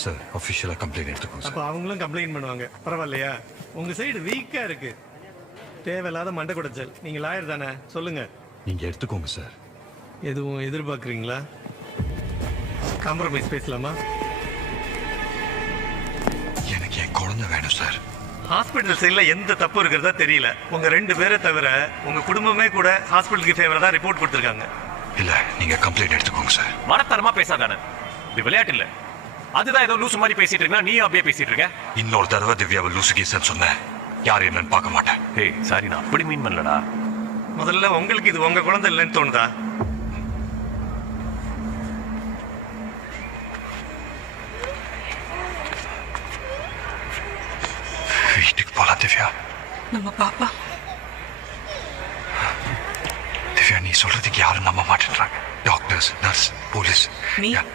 Sir அஃபிஷியலாக complaint எடுத்துக்கோங்க அப்போ சார். அவங்களும் கம்ப்ளைண்ட் பண்ணுவாங்க. பரவாயில்லையா? உங்க சைடு வீக்கா இருக்கு. தேவையில்லாத மண்டை குடைச்சல். நீங்க லாயர் தானே, சொல்லுங்க. நீங்கள் எடுத்துக்கோங்க சார். எதுவும் எதிர்பார்க்குறீங்களா? காம்ப்ரமைஸ் பேசலாமா? எனக்கு என் குழந்தை வேணும் சார். ஹாஸ்பிட்டல் சைடில் எந்த தப்பு இருக்கிறதா தெரியல. உங்க 2 பேரை தவிர உங்க குடும்பமே கூட ஹாஸ்பிட்டலுக்கு ஃபேவரா தான் ரிப்போர்ட் கொடுத்துருக்காங்க. இல்லை நீங்கள் கம்ப்ளைண்ட் எடுத்துக்கோங்க சார். மனத்தரமா பேசாதானே, இது விளையாட்டு இல்ல. அதுதான் ஏதோ லூசு மாதிரி பேசிட்டு இருக்கா, நீ அப்படியே பேசிட்டு இருக்க. இன்னொரு தடவை திவ்யாவை லூசு கீசன் சொன்னேன், யார் என்னன்னு பார்க்க மாட்டேன். ஏய் சாரி, நான் அப்படி மீன் பண்ணலடா. முதல்ல உங்களுக்கு இது உங்க குழந்தை இல்லைன்னு தோணுதா? வீட்டுக்கு போகலாம் திவ்யா. நம்ம பாப்பா திவ்யா, நீ சொல்றதுக்கு யாரும் நம்ப மாட்டேன்றாங்க. Doctors, nurse, police. நீ யா-